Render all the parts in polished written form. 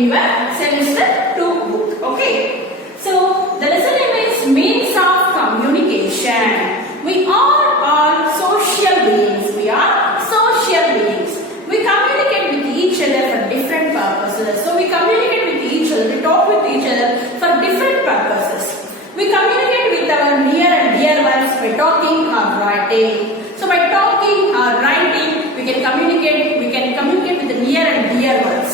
in your semester 2 book. Okay. So the lesson name is means of communication. We all are social beings. We are social beings. We communicate with each other for different purposes. So we communicate with each other. We talk with each other for different purposes. We communicate with our near and dear ones by talking or writing. So by talking or writing, we can communicate with the near and dear ones.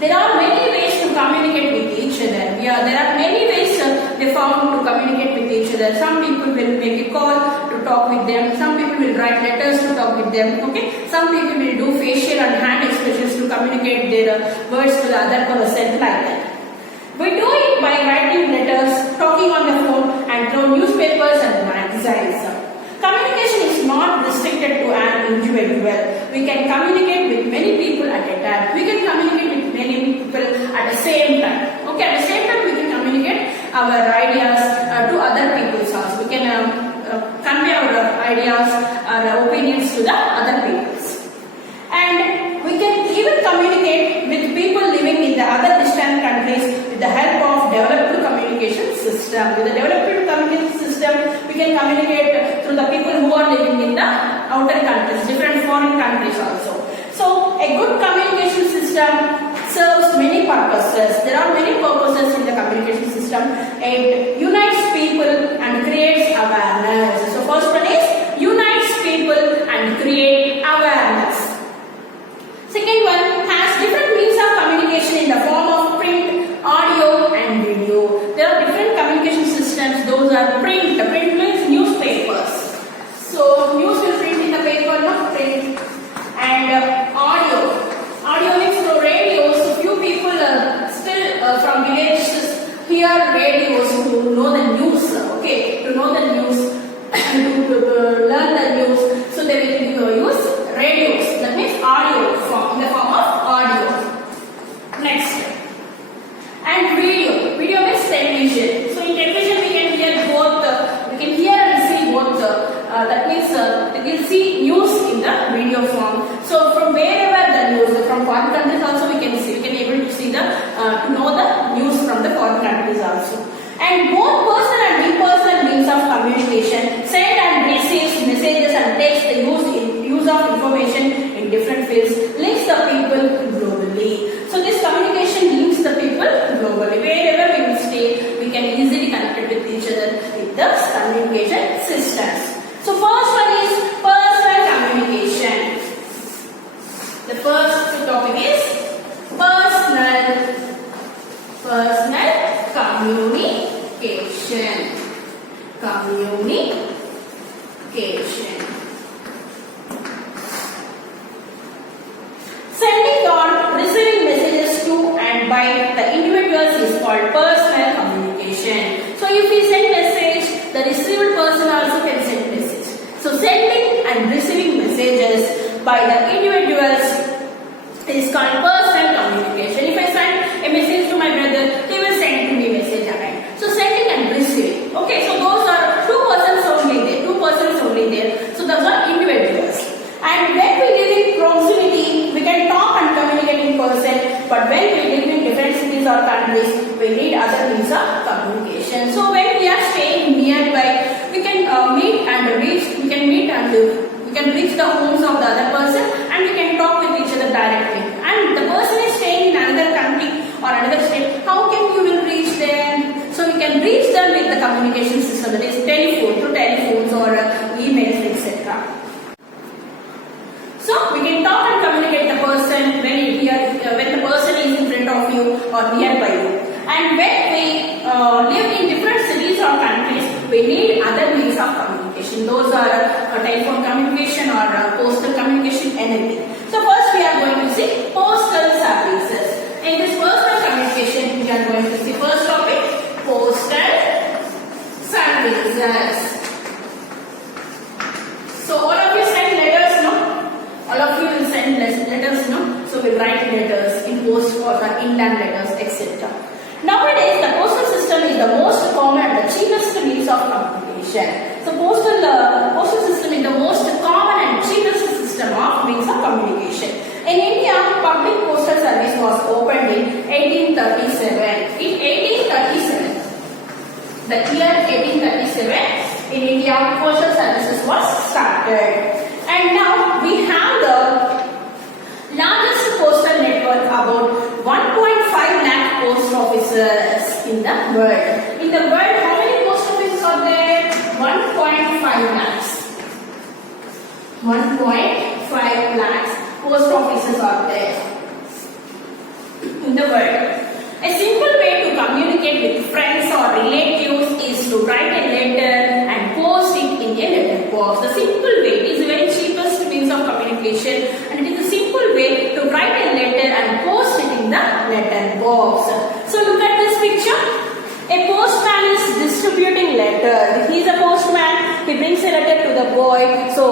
There are many ways to communicate with each other. There are many ways they found to communicate with each other. Some people will make a call to talk with them. Some people will write letters to talk with them. Okay. Some people will do facial and hand expressions to communicate their words to the other person, like that. We do it by writing letters, talking on the phone, and through newspapers and magazines. Communication is not restricted to an individual. We can communicate with many people at a time. We can communicate with many people at the same time. Okay, at the same time we can communicate our ideas to other people's house. We can convey our ideas, our opinions to the other people's. And we can even communicate with people living in the other distant countries with the help of developed communication system. With the developed communication system, we can communicate through the people who are living in the outer countries, different foreign countries also. So a good communication system serves many purposes. There are many purposes in the communication system. It unites people and creates awareness. So first one is unites people and create awareness. Second one has different means of communication in the form of print, audio and video. There are different communication systems. Those are print. The print means newspapers. So news will print in the paper, not print. And audio. Audio means through radios. So few people still from villages hear radios to know the news. Okay, to know the news and to learn the news. So they will use radios. That means audio in the form of audio. Next. And video. Video means television. So in television we can hear both. We can hear and see both. That means we can see news in the video form. So from wherever the news, from foreign countries also we can see. We can able to see the know the news from the foreign countries also. And both personal and impersonal means of communication send and receives messages and takes the use of information in different fields, links the people globally. So this communication links the people globally. Wherever we will stay, we can easily connect with each other with the communication systems. So first one is personal communication. The first topic is personal communication. Sending or receiving messages to and by the individuals is called personal communication. So if we send message, the received person also can send message. So sending and receiving messages by the individuals is called personal communication. If I send a message to my brother, he will send to me message again. So sending and receiving. Okay, so those are two persons only there. So those are individuals. And when we live in proximity, we can talk and communicate in person. But when we live in different cities or countries, we need other means of communication. So when we are staying nearby, we can meet and reach. We can reach the homes of the other person, and we can talk with each other directly. And the person is staying in another country or another state. How can you will reach them? So we can reach them with the communication system, that is telephone, through telephones or emails, etc. So we can talk and communicate the person when the person is in front of you or nearby you. And when we live in different cities or countries, we need other means of communication. Those are telephone communication or postal communication, anything. So first we are going to see postal services. In this postal communication, we are going to see first topic, postal services. So all of you send letters, no? All of you will send letters, no? So we write letters in post or inland letters, etc. Nowadays, the postal system is the most common and the cheapest means of communication. So postal system is the most common and cheapest system of means of communication. In India, public postal service was opened in 1837. In 1837, the year 1837, in India, Postal Services was started. And now we have the largest postal network, about 1.5 lakh post offices in the world. In the world, how many post offices are there? 1.5 lakhs. 1.5 lakhs post offices are there in the world. A simple way to communicate with friends or relatives is to write a letter and post it in a letter box. The simple way is the very cheapest means of communication, and it is a simple way to write a letter and post it in the letter box. So look at this picture. A postman is distributing letter. He is a postman. He brings a letter to the boy. So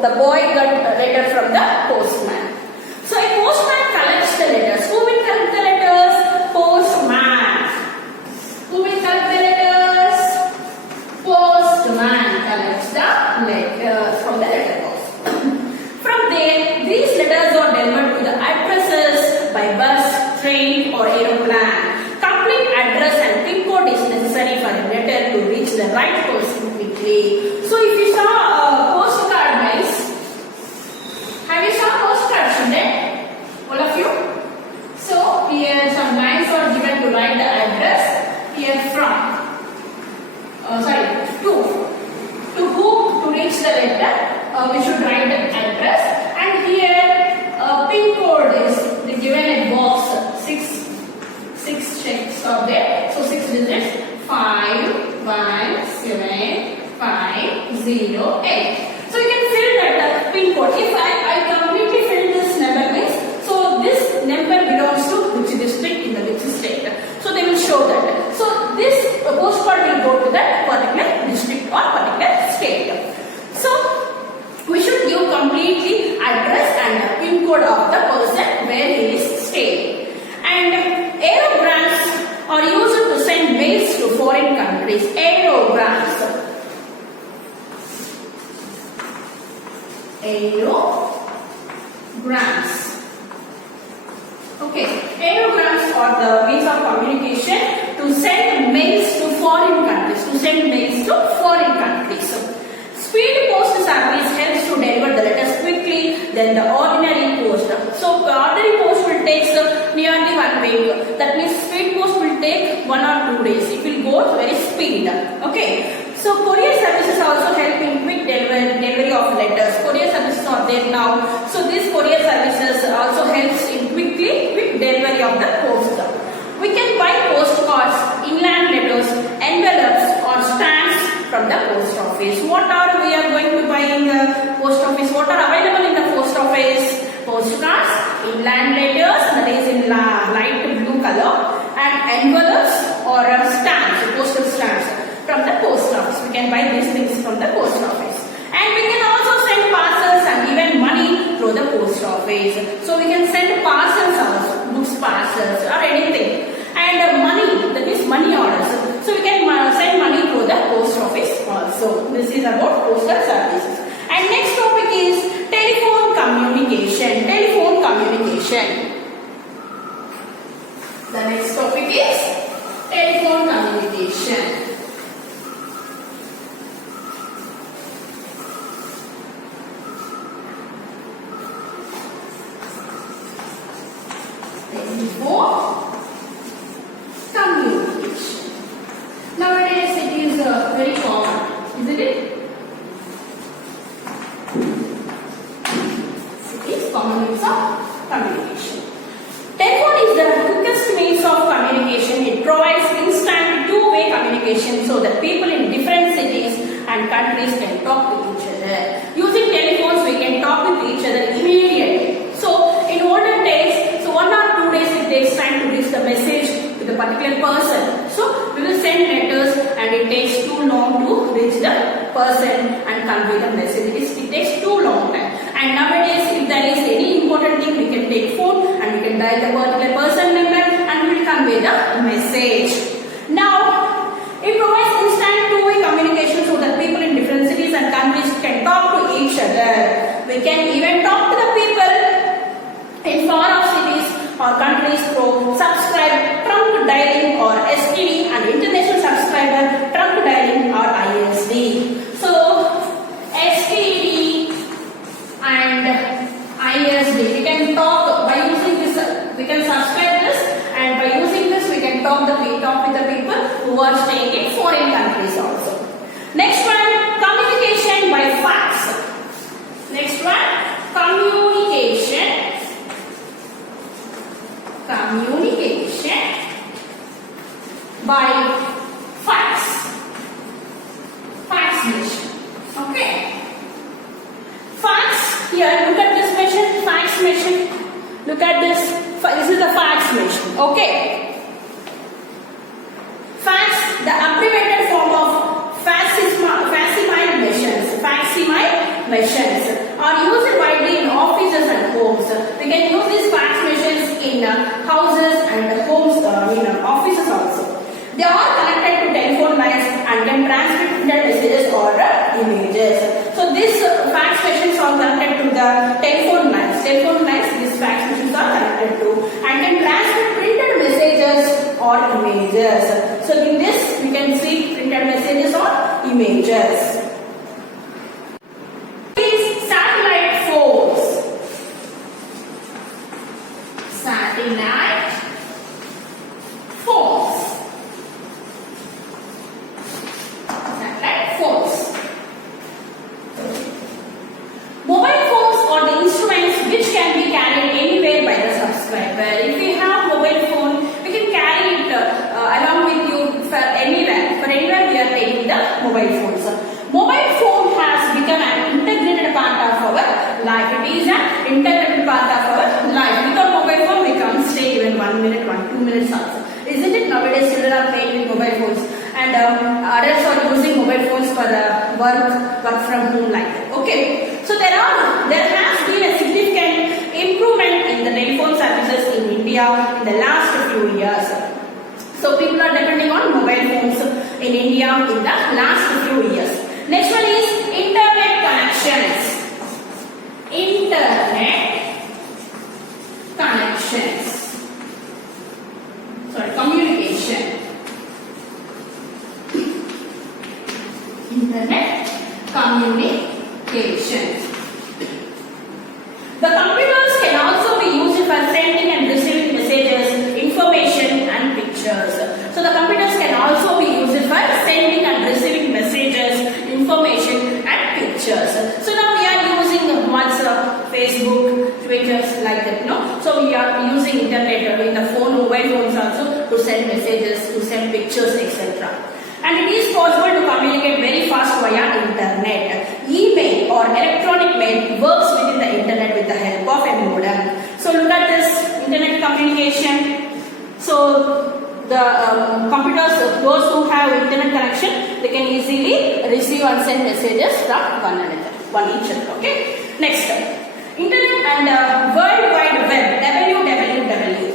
the boy got a letter from the postman. So a postman collects the letters. Who will collect the letters? Postman. Who will collect the letters? Postman collects the letters from the letter box. From there, these letters are delivered to the addresses by bus, train or aeroplane. Complete address and pin code is necessary for a letter to reach the right person quickly. So if you saw a postcard, guys, have you saw postcard today? All of you? So here some lines are given to write the address. Here from to whom to reach the letter, we should write the address. And here pin code is given a box. Six checks are there. So 6 digits. 5 1 7 5 0 8. So you can fill that pin code. If I completely fill this number means, so this number belongs to which district in the which state. So they will show that. So this postcard will go to that particular district or particular state. So we should give completely address and pin code of the person where he is staying. And aerograms are used to send mails to foreign countries. Aerograms. Okay. Aerograms are the means of communication to send mails to foreign countries. Speed post service helps to deliver the letters quickly than the ordinary post. So ordinary post will take nearly 1 week. That means speed post will take 1 or 2 days. It will go very speed. Okay. So courier services also help in quick delivery of letters. Courier services are there now. So these courier services also helps in quick delivery of the post. We can buy postcards, inland letters, envelopes or stamps from the post office. What are we are going to buy in the post office? What are available in the post office? Postcards, inland letters, that is in light blue color, and envelopes or stamps, postal stamps from the post office. We can buy these things from the post office. And we can also send parcels and even money through the post office. So we can send parcels also, books parcels or anything. And money, that is money orders. So we can send money through the post office also. This is about postal services. And next topic is telephone communication. Telephone communication. The next topic is telephone communication. Telephone communication. Nowadays it is very common, isn't it? It is common means of communication. Telephone is the quickest means of communication. It provides instant two-way communication so that people in different cities and countries can talk with each other. Using telephones, we can talk with each other immediately. So in olden days, 1 or 2 days it takes time to reach the message to the particular person. So we will send letters and it takes too long to reach the person and convey the message. It takes too long time. And nowadays if there is any important thing, we can take phone and we can dial the particular person number and we will convey the message. Now it provides instant two-way communication so that people in different cities and countries can talk to each other. We can even talk to the people in far off cities or countries through subscribe trunk dialing or STD, and international subscriber trunk dialing or ISD. So STD and ISD, we can talk by using this, we can subscribe this, and by using this we can talk with the people who are staying in foreign countries also. Next one, communication by fax. Next one, communication by fax machine. Okay, fax, here look at this machine, fax machine. Look at this is the fax machine. Okay, fax, the abbreviated form of facsimile machines are used widely in offices and homes. We can use these fax machines in houses and homes, offices also. They are connected to telephone lines and can transmit printed messages or images. So these fax machines are connected to the telephone lines. These fax machines are connected to and can transmit printed messages or images. So in this we can see printed messages or images. Mobile phone has become an integrated part of our life. It is an integrated part of our life. Without mobile phone, we can't stay even 1 minute, 2 minutes also. Isn't it? Nowadays, children are playing with mobile phones, and adults are using mobile phones for work from home like that. Okay. So there has been a significant improvement in the telephone services in India in the last few years. So people are depending on mobile phones in India in the last few years. Next one is internet connections. Communication. Internet communications. The computers can also be used for sending and receiving messages, information and pictures. So the computers can also be used for sending and receiving messages, information and pictures. So now we are using WhatsApp, Facebook, Twitter, like that, no? So we are using internet in the phone, mobile phones also to send messages, to send pictures, etc. And it is possible to communicate very fast via internet. Email or electronic mail works within the internet with the help of a modem. So look at this internet communication. So the computers, those who have internet connection, they can easily receive and send messages from one each other. Okay. Next, internet and World Wide Web, www.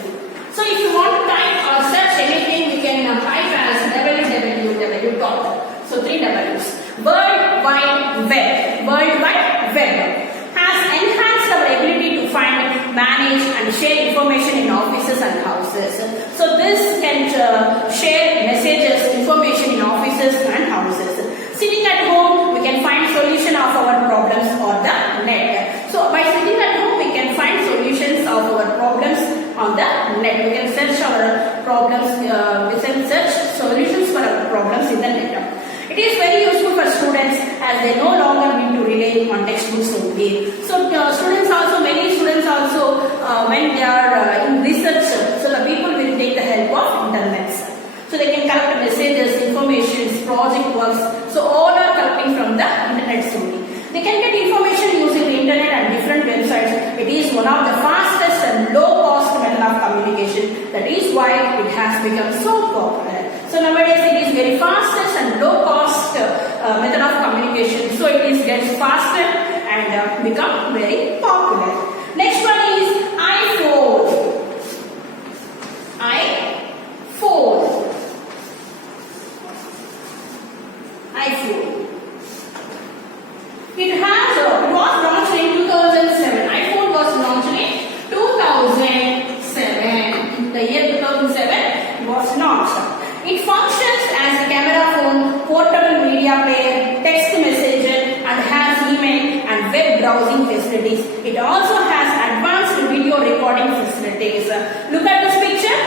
So if you want to type or search anything, you can type as www dot. So 3 W's. World Wide Web. World Wide Web has enhanced our ability to find, manage and share information in offices and houses. So this can share messages, information in offices and houses. Sitting at home, we can find solution of our problems on the net. So by sitting at home, we can find solutions of our problems on the net. We can search our problems, we can search solutions for our problems in the net. It is very useful for students as they no longer need to rely on textbooks only. So many students also when they are in research, so the people will take the help of internet. So they can collect messages, information, project works. So all are collecting from the internet only. They can get information using the internet and different websites. It is one of the fastest and low cost method of communication. That is why it has become so popular. So nowadays it is very fastest and low cost method of communication. So it is gets faster and become very popular. Next one is iPhone. It was launched in 2007. iPhone was launched in 2007. facilities. Look at this picture.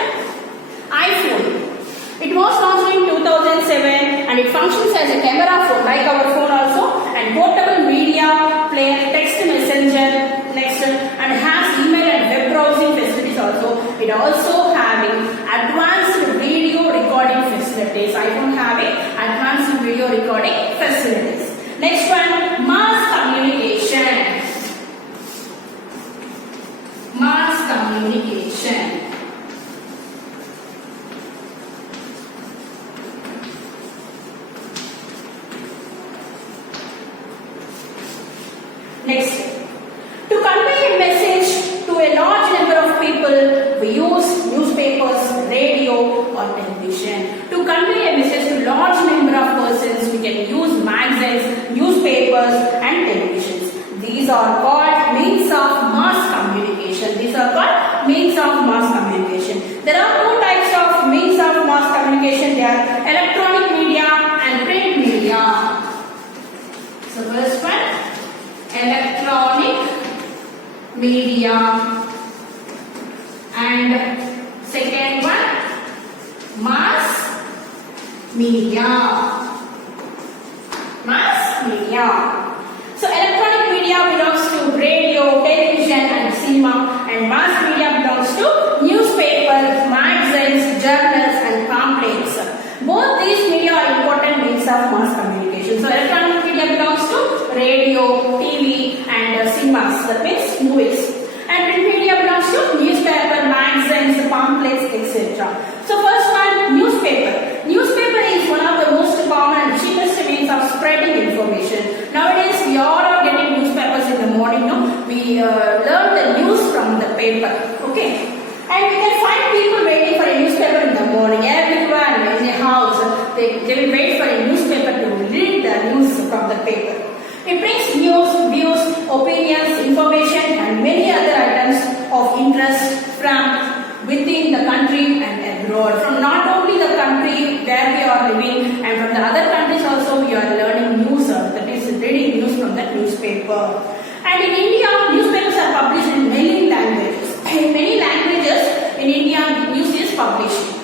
iPhone. It was launched in 2007 and it functions as a camera phone like our phone also, and portable media player, text messenger, next, and has email and web browsing facilities also. It also having advanced video recording facilities. iPhone having advanced video recording facilities. Next one, mass communication. Mass communication. Next, to convey a message to a large number of people, we use newspapers, radio or television. To convey a message to large number of persons, we can use magazines, newspapers and televisions. These are called means of mass communication. These are called means of mass communication. There are two types of means of mass communication. They are electronic media and print media. So first one, electronic media, and second one, mass media. Mass media. So electronic media belongs to radio, television and cinema, and mass media belongs to newspapers, magazines, journals and pamphlets. Both these media are important means of mass communication. So electronic media belongs to radio, TV and cinemas, that means movies. And print media belongs to newspaper, magazines, pamphlets, etc. So first one, newspaper. Newspaper is one of the most common and cheapest means of spreading information. Nowadays we all are getting newspapers in the morning. No? We learn the news from the paper. Okay. And we can find people waiting for a newspaper in the morning. Everyone in a house, they will wait for a newspaper to read the news from the paper. It brings news, views, opinions, information and many other items of interest from within the country and abroad. From not only the country where we are living, and from the other countries also we are learning news, that is reading news from that newspaper. And in India, newspapers are published in many languages. In many languages in India, news is published.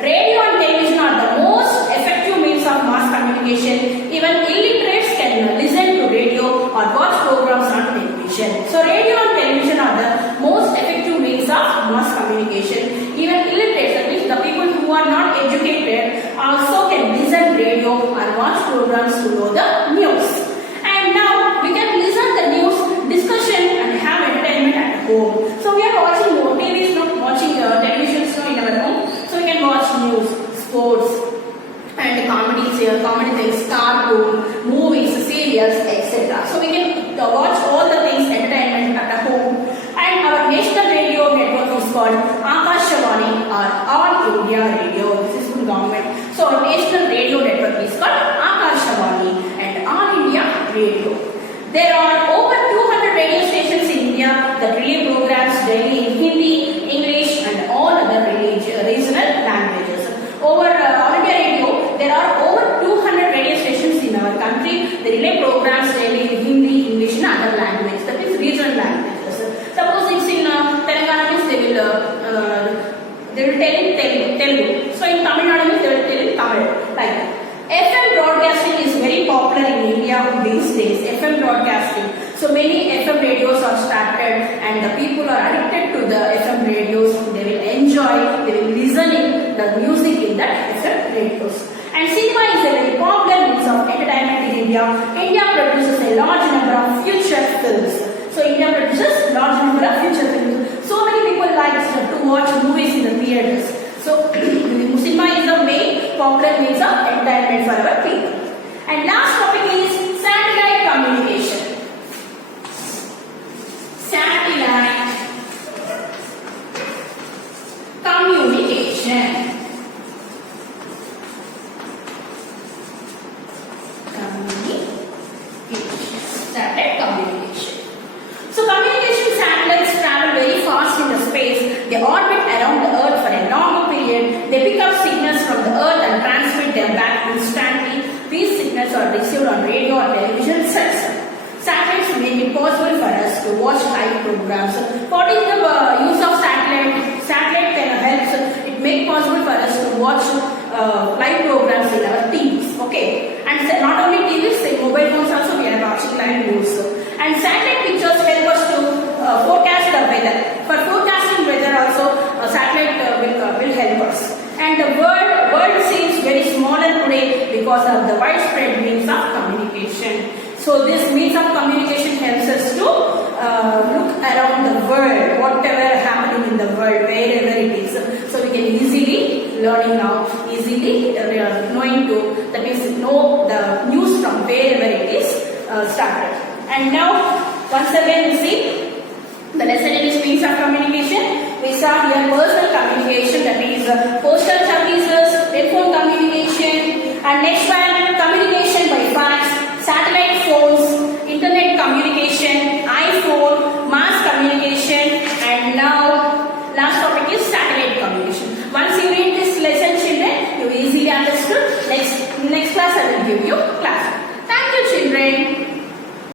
Radio and television are the most effective means of mass communication. Even illiterates can listen to radio or watch programs on television. So radio and television are the most effective means of mass communication. Even illiterates, that means the people who are not educated, also can listen radio or watch programs to know the news. And now we can listen the news, discussion and have entertainment at home. So we are watching TVs, not watching televisions in our home. So we can watch news, sports and comedy things, cartoon, movies, serials, etc. So we can watch all the things, entertainment at home. And our national radio network is called Akashvani or All India Radio. This is from government. So our national radio network is called Akashvani and All India Radio. There are over 200 radio stations in India that relay programs daily in Hindi, English and all other regional languages. Over All India Radio, there are over 200 radio stations in our country. They relay programs daily in Hindi, English and other languages, that is regional languages. Suppose it's in Telangana means they will tell in Telugu. So in Tamil Nadu means they will tell in Tamil. Like that. FM broadcasting is very popular in India these days. FM broadcasting. So many FM radios are started and the people are addicted to the FM radios. They will enjoy, they will listening the music in that FM radios. And cinema is a very popular means of entertainment in India. India produces a large number of feature films. So India produces large number of feature films. So many people like to watch movies in the theaters. So cinema is the main popular means of entertainment for our people. And last topic is satellite communication. Satellite communication. Satellite communication. So communication satellites travel very fast in the space. They orbit around the Earth for a longer period. They pick up signals from the Earth and transmit them back instantly. These signals are received on radio or television sets. Satellites make it possible for us to watch live programs. What is the use of satellite? watch live programs in our TVs. Okay, and not only TVs, in mobile phones also we are watching live news. And satellite pictures help us to forecast the weather. For forecasting weather also, satellite will help us. And the world seems very smaller today because of the widespread means of communication. So this means of communication helps us to look around the world, whatever happening in the world, wherever it is. So we can easily learning now, easily knowing to, that means know the news from wherever it is started. And now once again we see the lesson is means of communication. We saw here personal communication, that is postal services, telephone communication, and next one communication by fax, satellite phones, internet communication, iPhone, mass communication, and now last topic is satellite communication. Once you read this lesson, children, you easily understood. Next class I will give you class. Thank you, children.